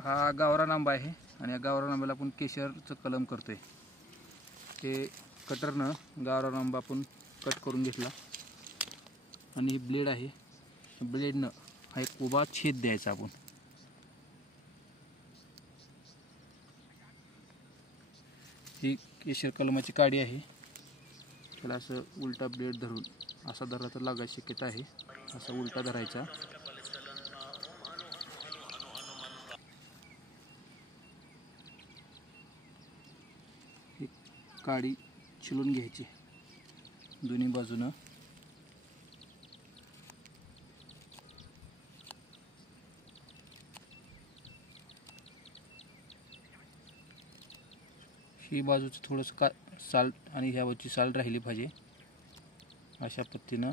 हा गावरान आंबा आहे आणि या गावरान आंब्याला आपण केशरचं कलम करतोय। ते कटरनं गावरान आंबा आपण कट करून घेतला आणि ब्लेड आहे, ब्लेडनं हा एक उभा छेद द्यायचा आपण। ही केशर कलमाची काडी आहे, त्याला असं उलटा ब्लेड धरून असा धरला तर लागायची शक्यता आहे। असा उलटा धरायचा, ही काडी छिलून घ्यायची दोन्ही बाजूनं। ही बाजूचं थोडंसं साल आणि ह्या बाजूची साल राहिली पाहिजे। अशा पद्धतीनं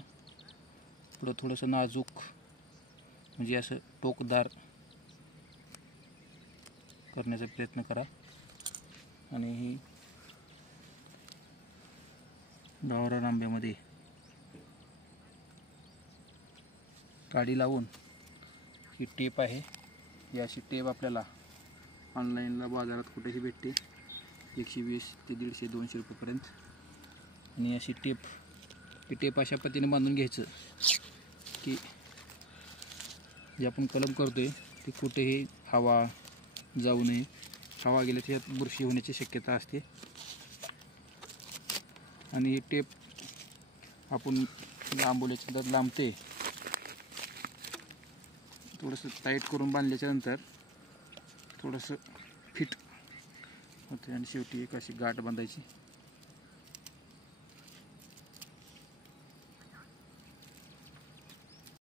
पुढं थोडंसं नाजूक म्हणजे असं टोकदार करण्याचा प्रयत्न करा। आणि ही गावरान आंब्यामध्ये काडी लावून ही टेप आहे, ही अशी टेप आपल्याला ऑनलाईनला बाजारात कुठेही भेटते, 120 ते 150 200 रुपयेपर्यंत। आणि अशी टेप, ही टेप अशा पद्धतीने बांधून घ्यायचं की जे आपण कलम करतोय ते कुठेही हवा जाऊ नये, हवा गेली तर यात बुरशी होण्याची शक्यता असते। आणि ही टेप आपण आंबोलीच्या दर लांबते थोडंसं टाईट करून बांधल्याच्या नंतर थोडंसं फिट होते आणि शेवटी एक अशी गाठ बांधायची।